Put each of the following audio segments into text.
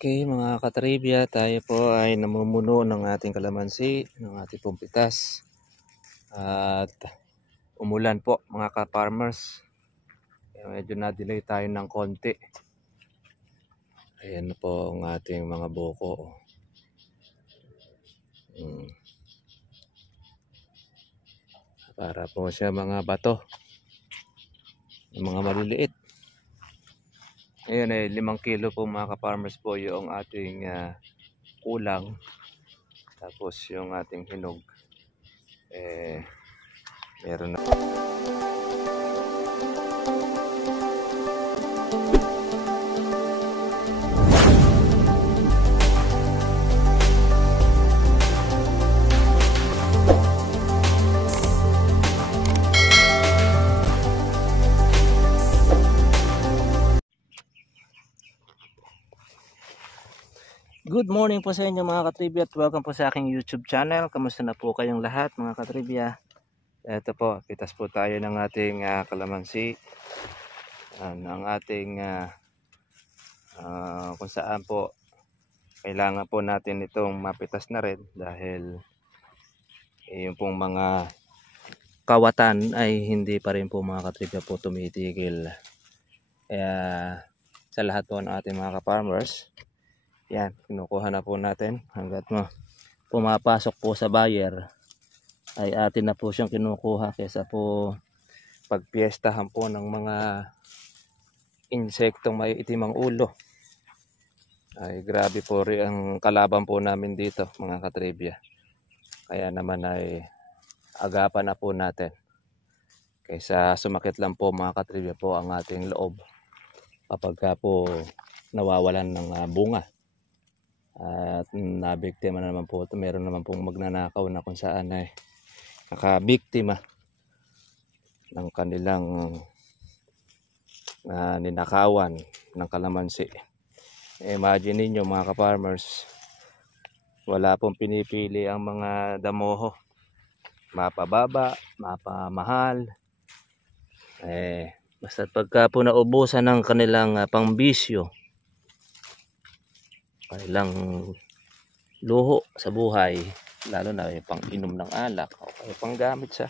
Okay, mga katribya, tayo po ay namumuno ng ating kalamansi, ng ating pumpitas. At umulan po mga ka-farmers. Medyo na-delay tayo ng konti. Ayan na po ang ating mga buko. Para po siya mga bato. Mga maliliit. Ayan ay 5 kilo po mga ka-farmers po yung ating kulang. Tapos yung ating hinog. Meron na. Good morning po sa inyo mga katribya at welcome po sa aking YouTube channel. Kamusta na po kayong lahat mga katribya? Ito po, pitas po tayo ng ating kalamansi. Ng ating kung saan po kailangan po natin itong mapitas na rin dahil yung pong mga kawatan ay hindi pa rin po mga katribya po tumitigil. Kaya sa lahat po ng ating mga ka-farmers, yan, kinukuha na po natin hanggat pumapasok po sa buyer ay atin na po siyang kinukuha kaysa po pagpiestahan po ng mga insektong may itimang ulo. Ay grabe po rin ang kalaban po namin dito mga katribya. Kaya naman ay agapan na po natin kaysa sumakit lang po mga katribya po ang ating loob kapag po nawawalan ng bunga. At nabiktima na naman po ito. Meron naman pong magnanakaw na kung saan ay nakabiktima ng kanilang ninakawan ng kalamansi. Imagine ninyo mga ka-farmers, wala pong pinipili ang mga damoho. Mapababa, mapamahal. Basta pagka po naubusan ng kanilang pangbisyo, kailang luho sa buhay, lalo na yung pang-inom ng alak o kaya panggamit sa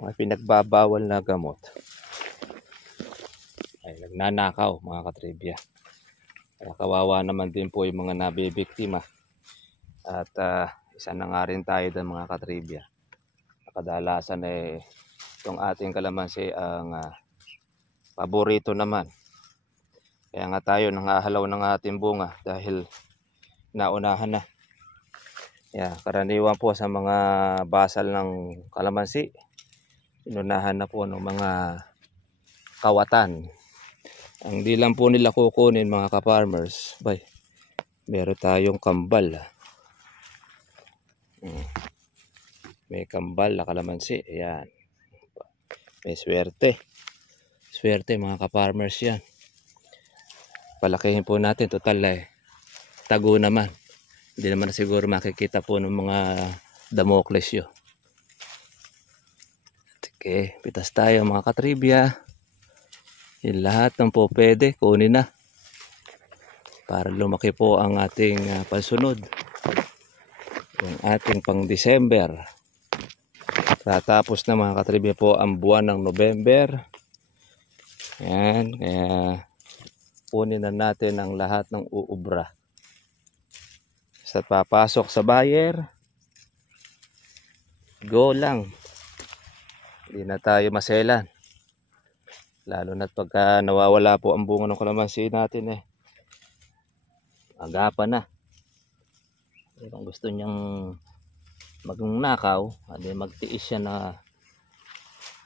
mga pinagbabawal na gamot, ay nagnanakaw mga katribya. Kaya kawawa naman din po yung mga nabibiktima. At isa na nga rin tayo din mga katribya. Kadalasan itong ating kalamansi ang paborito naman. Kaya nga tayo nangahalaw ng ating bunga dahil naunahan na. Karaniwan po sa mga basal ng kalamansi, inunahan na po ng mga kawatan. Ang di lang po nila kukunin mga ka-farmers, meron tayong kambal. May kambal na kalamansi. Ayan. May swerte. Swerte mga ka-farmers yan. Palakihin po natin, total tago naman. Hindi naman siguro makikita po ng mga damoklesyo. Okay, pitas tayo mga katribya. Yung lahat ng po pwede, kunin na. Para lumaki po ang ating pansunod. Yung ating pang December. Tatapos na mga katribya po ang buwan ng November. Ayan, kaya kunin na natin ang lahat ng uubra. Sa papasok sa buyer, go lang. Hindi na tayo maselan. Lalo na pagka nawawala po ang bunga ng kalamansi natin agapan na. Kung gusto niyang magnakaw, magtiis siya na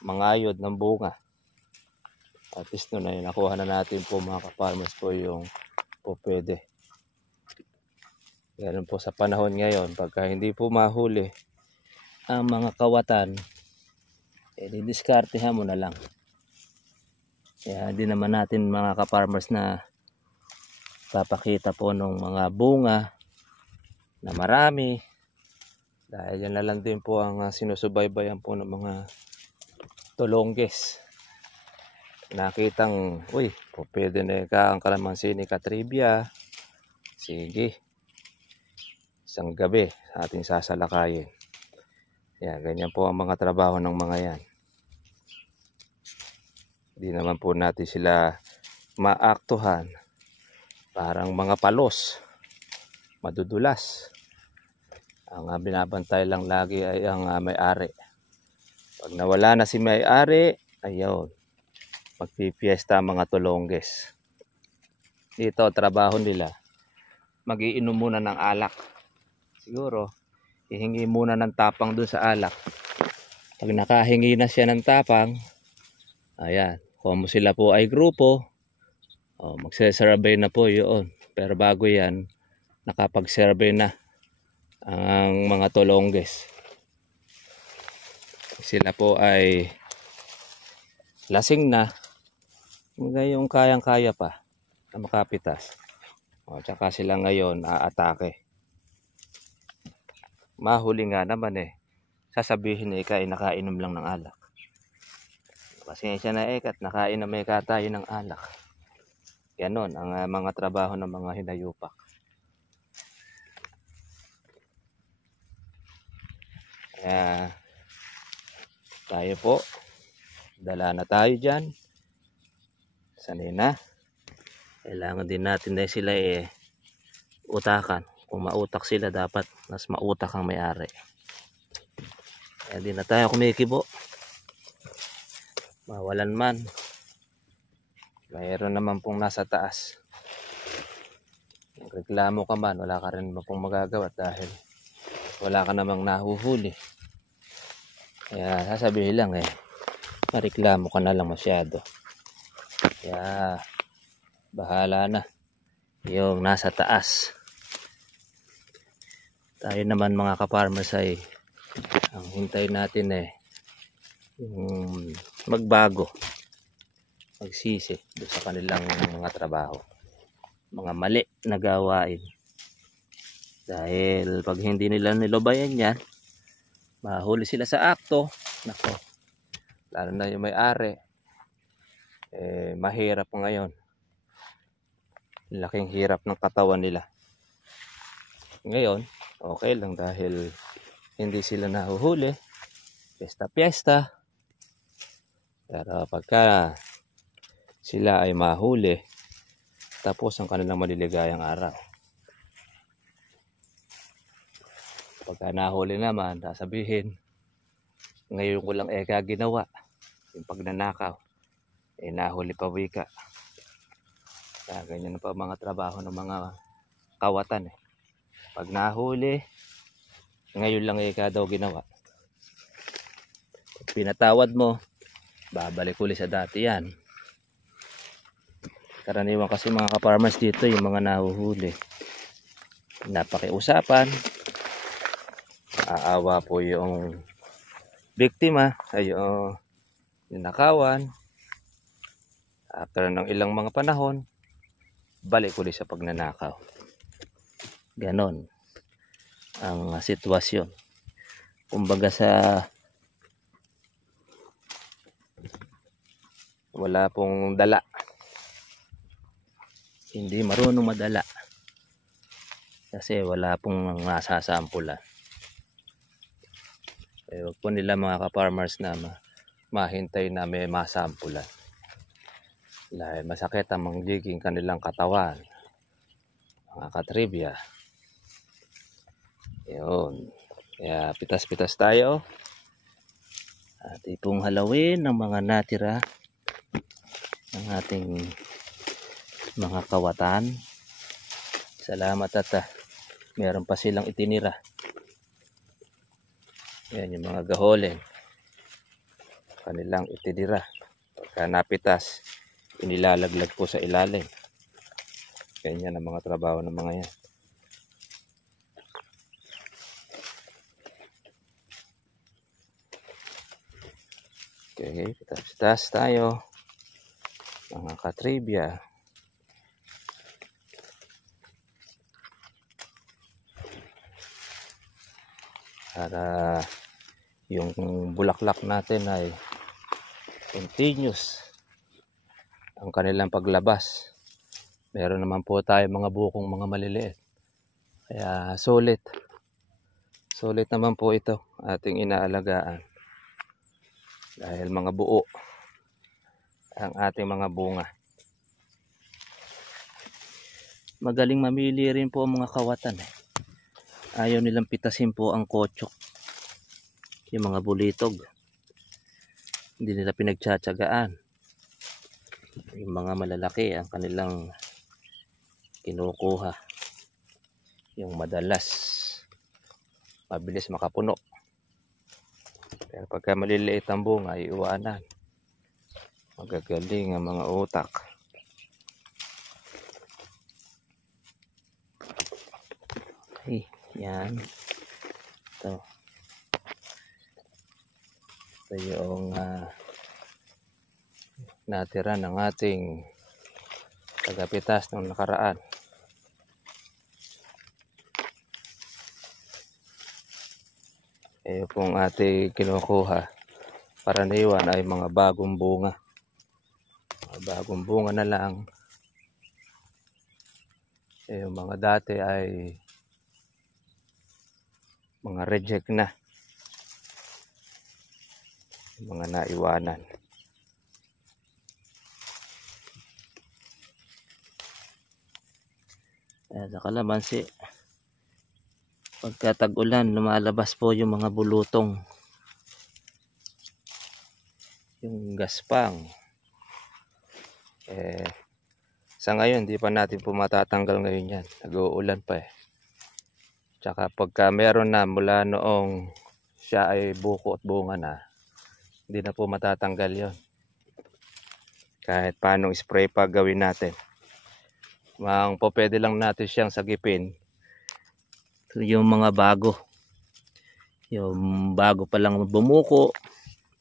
mangayod ng bunga. At least nun ay nakuha na natin po mga ka-farmers po yung po pwede. Ganun po sa panahon ngayon, pagka hindi po mahuli ang mga kawatan, didiskartehan mo na lang. Kaya di naman natin mga ka-farmers na papakita po ng mga bunga na marami. Dahil yan na lang din po ang sinusubaybayan po ng mga tulongges. Nakitang, uy, pwede na ang kalamansi ni katribya. Sige. Isang gabi ating sasalakayin. Yan, ganyan po ang mga trabaho ng mga yan. Hindi naman po natin sila maaktuhan. Parang mga palos. Madudulas. Ang binabantay lang lagi ay ang may-ari. Pag nawala na si may-ari, ayun, magpipiesta ang mga tulongges. Dito, trabaho nila, mag-iinom muna ng alak. Siguro, hihingi muna ng tapang dun sa alak. Pag nakahingi na siya ng tapang, ayan, kung sila po ay grupo, magse-survey na po yun. Pero bago yan, nakapag-survey na ang mga tulongges. Sila po ay lasing na, ngayong kayang-kaya pa na makapitas. Tsaka sila ngayon aatake. Mahuli nga naman sasabihin ika ay nakainom lang ng alak. Pasensya na at nakain na may tayo ng alak. Ganon ang mga trabaho ng mga hinayupak. Kaya tayo po, dala na tayo dyan. Sanay na. Kailangan din natin sila utakan. Kung mautak sila, dapat mas mautak ang may-ari. Kaya di na tayo kumikibo. Mawalan man, mayroon naman pong nasa taas. Reklamo ka man, wala ka rin pong magagawa dahil wala ka namang nahuhuli. Kaya sasabihin lang mareklamo ka na lang masyado. Kaya bahala na yung nasa taas. Tayo naman mga ka-farmers ay ang hintay natin yung magbago, magsisi doon sa kanilang mga trabaho, mga mali na gawain. Dahil pag hindi nila nilobayan yan, mahuli sila sa akto. Nako, lalo na yung may-ari, mahirap ngayon. Laking hirap ng katawan nila. Ngayon, okay lang dahil hindi sila nahuhuli. Piyesta-piyesta. Pero pagka sila ay mahuli, tapos ang kanilang maliligayang araw. Pagka nahuli naman, sasabihin, ngayon ko lang ginawa. Yung pagnanakaw, nahuli pa wika. Kaya ganyan na pa mga trabaho ng mga kawatan. Pag nahuli, ngayon lang daw ginawa. Pag pinatawad mo, babalik uli sa dati yan. Karaniwan kasi mga ka-farmers dito, yung mga nahuhuli, napakiusapan, aawa po yung biktima, ay yung ninakawan. After ng ilang mga panahon, balik ulit sa pagnanakaw. Ganon ang sitwasyon. Kumbaga wala pong dala. Hindi marunong madala. Kasi wala pong masasampulan. Huwag po nila mga ka-farmers na mahintay na may masampulan. Dahil masakit ang magiging kanilang katawan. Mga katribya. Yun. Kaya pitas-pitas tayo. At ipong halawin ng mga natira ng ating mga kawatan. Salamat at meron pa silang itinira. Yan yung mga gaholen. Kanilang itinira. Pagka napitas, inilalaglag po sa ilalim. Ganyan ang mga trabaho ng mga yan. Okay, pitas-pitas tayo. Mga katribya. Para yung bulaklak natin ay continuous ang kanilang paglabas Meron naman po tayo mga bukong mga maliliit. Kaya sulit. Sulit naman po ito ating inaalagaan. Dahil mga buo ang ating mga bunga. Magaling mamili rin po ang mga kawatan. Ayaw nilang pitasin po ang kotsok. Yung mga bulitog. Hindi nila pinagtsatsagaan. Yung mga malalaki ang kanilang kinukuha. Yung madalas mabilis makapuno. Pero pagka maliliit ang bunga, iiwanan. Magagaling ang mga utak. Okay, yan. Ito yung natira ng ating tagapitas ng nakaraan. Pong ating kinukuha para naiwan ay mga bagong bunga. Bagong bunga na lang. Yung mga dati ay mga reject na. Mga naiwanan. Sa kalamansi, pagka tag-ulan, lumalabas po yung mga bulutong. Yung gaspang. Sa ngayon, di pa natin po matatanggal ngayon yan. Nag-uulan pa eh. Tsaka pagka meron na mula noong siya ay buko at bunga na, hindi na po matatanggal yon. Kahit paanong spray pa gawin natin. Po pwede lang natin siyang sagipin. Yung mga bago. Yung bago pa lang bumuko,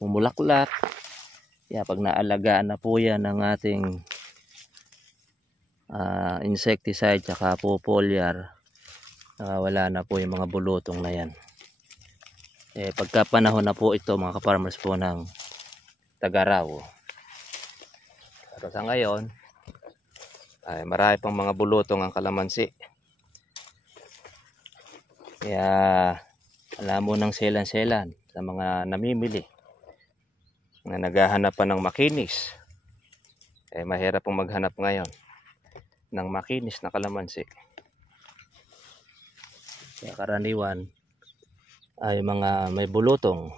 bumulaklak. Pag naalagaan na po yan ng ating insecticide tsaka po foliar, wala na po yung mga bulutong na yan. Pagka panahon na po ito mga kaparmers po ng tag-araw. Pero sa ngayon ay marami pang mga bulutong ang kalamansi. Kaya alam mo ng selan-selan sa mga namimili na naghahanap pa ng makinis. Mahirap pong maghanap ngayon ng makinis na kalamansi. Kaya karaniwan ay mga may bulutong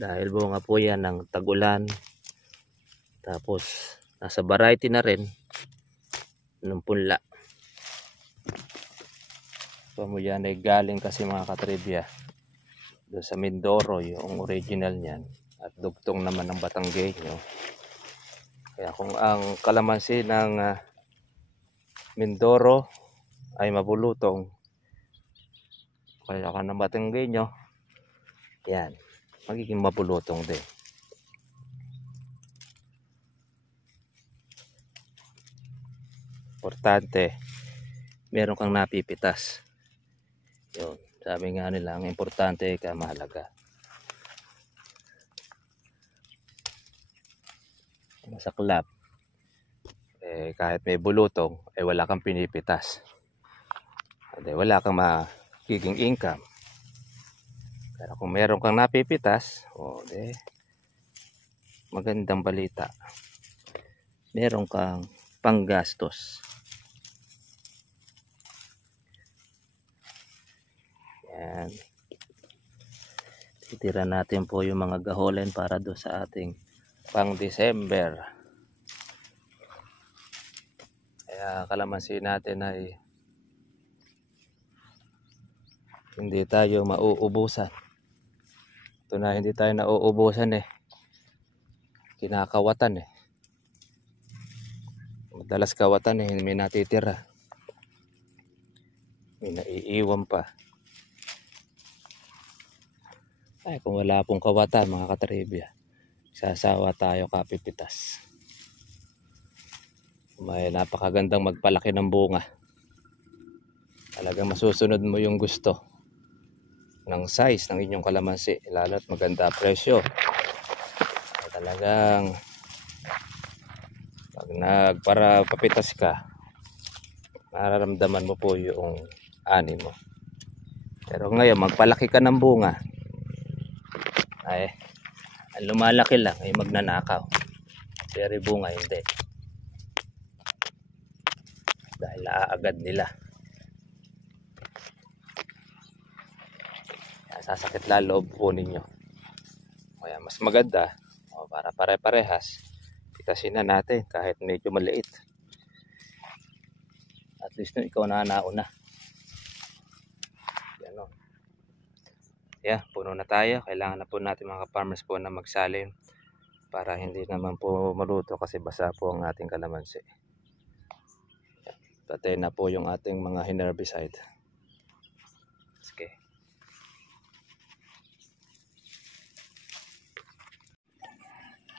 dahil bunga po yan ng tag-ulan, tapos nasa variety na rin ng punla. So yan ay galing kasi mga katribya doon sa Mindoro, yung original niyan, at dugtong naman ng Batanggenyo. Kaya kung ang kalamansi ng Mindoro ay mabulutong, kaya ka ng Batanggenyo, yan, magiging mabulutong din. Importante, meron kang napipitas. Yun, sabi nga nila, ang importante ay mahalaga. Masaklap, kahit may bulutong, wala kang pinipitas. Wala kang magiging income. Pero kung meron kang napipitas, magandang balita. Meron kang panggastos. Yan. Titira natin po yung mga gaholen para do sa ating pang December. Kaya kalamansi natin ay hindi tayo mauubusan. Ito na hindi tayo nauubusan kinakawatan madalas kawatan may natitira, may naiiwan pa. Kung wala pong kawatan mga katribya, sasawa tayo kapipitas. May napakagandang magpalaki ng bunga. Talagang masusunod mo yung gusto ng size ng inyong kalamansi, lalo't maganda presyo. Talagang Para papitas ka, mararamdaman mo po yung ani mo. Pero ngayon magpalaki ka ng bunga, ay ang lumalaki lang ay magnanakaw, pero bunga hindi, dahil aagad nila. Sasakit lalo po ninyo. Kaya mas maganda, para pare-parehas, pitasin na natin kahit medyo maliit. At least no, ikaw na nauna. Yan o. Yeah, puno na tayo. Kailangan na po natin mga farmers po na magsalin para hindi naman po maluto kasi basa po ang ating kalamansi. Patay na po yung ating mga herbicide. Okay.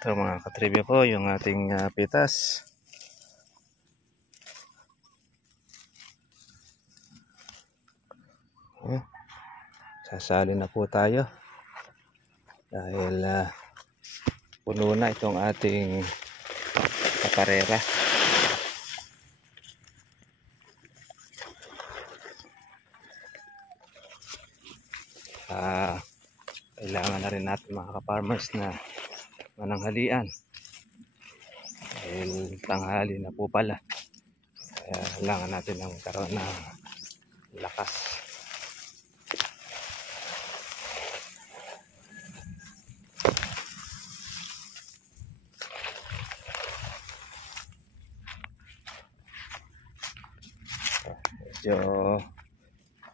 Ito mga katribya po yung ating pitas. Sasali na po tayo dahil puno na itong ating kaparera. Kailangan na rin natin mga ka-farmers na mananghalian dahil tanghali na po pala. Kaya kailangan natin ng karoon ng lakas. Medyo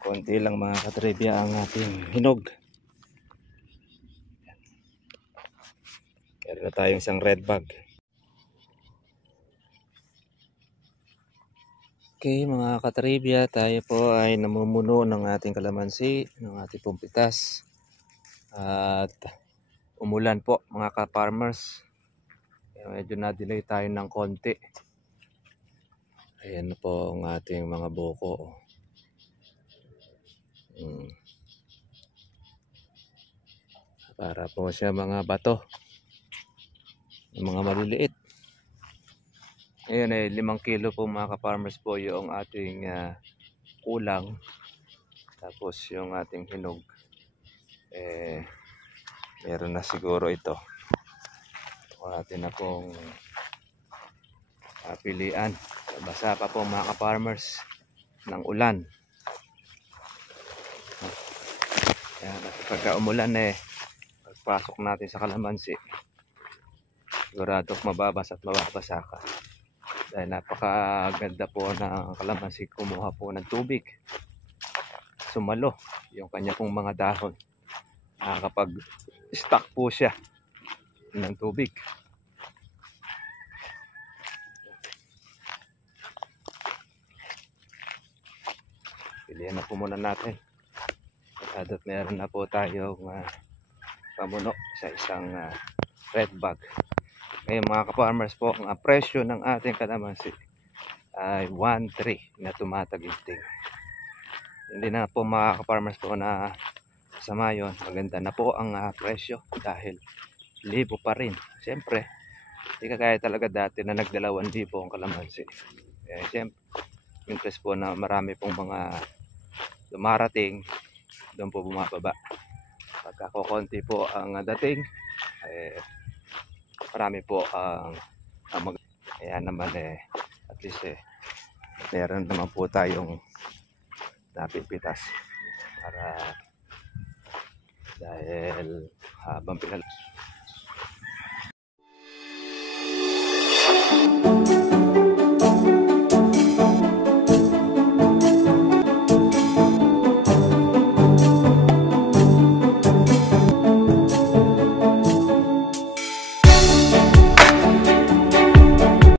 konti lang mga katribya ang ating hinog. Meron na tayong isang red bag. Okay mga katribya, tayo po ay namumuno ng ating kalamansi, ng ating pumpitas. At umulan po mga ka-farmers. Medyo na-delay tayo ng konti. Ayan na po ang ating mga buko. Para po siya mga bato, mga maliliit. Ayan ay 5 kilo po mga ka-farmers po yung ating kulang. Tapos yung ating hinog meron na siguro ito. Atin na pong pilian. Basa pa po mga ka-farmers ng ulan. Ayan, at pagka umulan pagpasok natin sa kalamansi, sigurado mababasa at mababasa ka. Dahil napakaganda po ng kalamansi, kumuha po ng tubig, sumalo yung kanya pong mga dahon. Kapag stock po siya ng tubig. Pilihan na po muna natin. At meron na po tayong pamuno sa isang red bag. Ngayon mga ka-farmers po, ang presyo ng ating kalamansi ay 1.3 na tumataginting. Hindi na po mga ka-farmers po na sama yun. Maganda na po ang presyo dahil libo pa rin. Siyempre, hindi kagaya talaga dati na nag-2,000 ang kalamansi. Siyempre, interest po na marami pong mga dumarating, doon po bumababa. Pagka kukunti po ang dating, marami po ang kaya naman at least meron naman po tayong napipitas para dahil habang